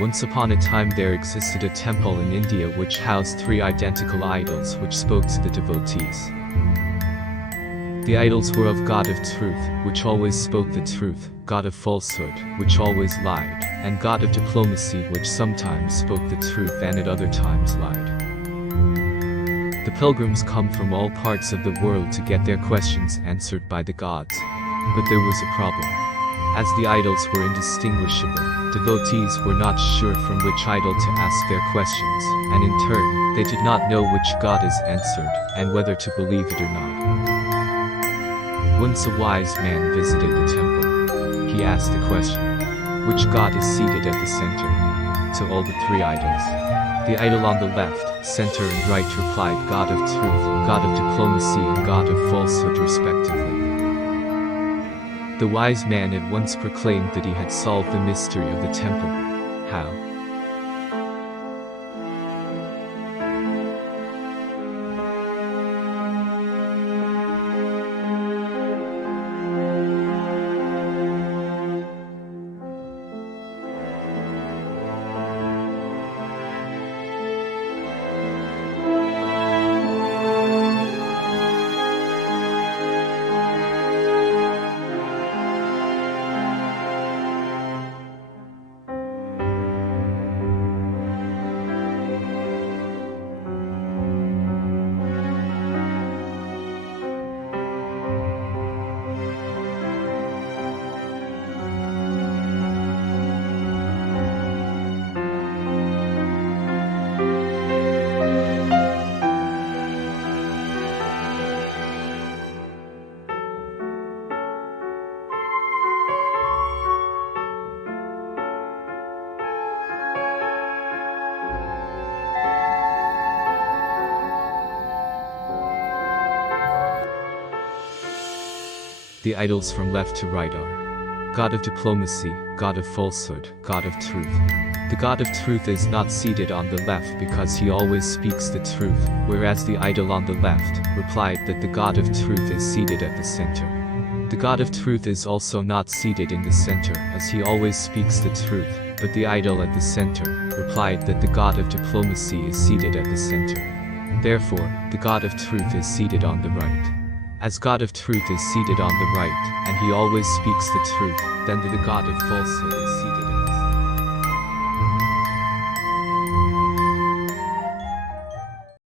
Once upon a time there existed a temple in India which housed 3 identical idols which spoke to the devotees. The idols were of God of truth, which always spoke the truth, God of falsehood, which always lied, and God of diplomacy, which sometimes spoke the truth and at other times lied. The pilgrims come from all parts of the world to get their questions answered by the gods. But there was a problem. As the idols were indistinguishable, devotees were not sure from which idol to ask their questions, and in turn, they did not know which god is answered, and whether to believe it or not. Once a wise man visited the temple. He asked the question, which god is seated at the center? To all the 3 idols. The idol on the left, center and right replied God of truth, God of diplomacy and God of falsehood respectively. The wise man at once proclaimed that he had solved the mystery of the temple. How? The idols from left to right are God of diplomacy, God of falsehood, God of truth. The God of truth is not seated on the left because he always speaks the truth, whereas the idol on the left replied that the God of truth is seated at the center. The God of truth is also not seated in the center as he always speaks the truth, but the idol at the center replied that the God of diplomacy is seated at the center. Therefore, the God of truth is seated on the right. As God of truth is seated on the right, and he always speaks the truth, then the God of falsehood is seated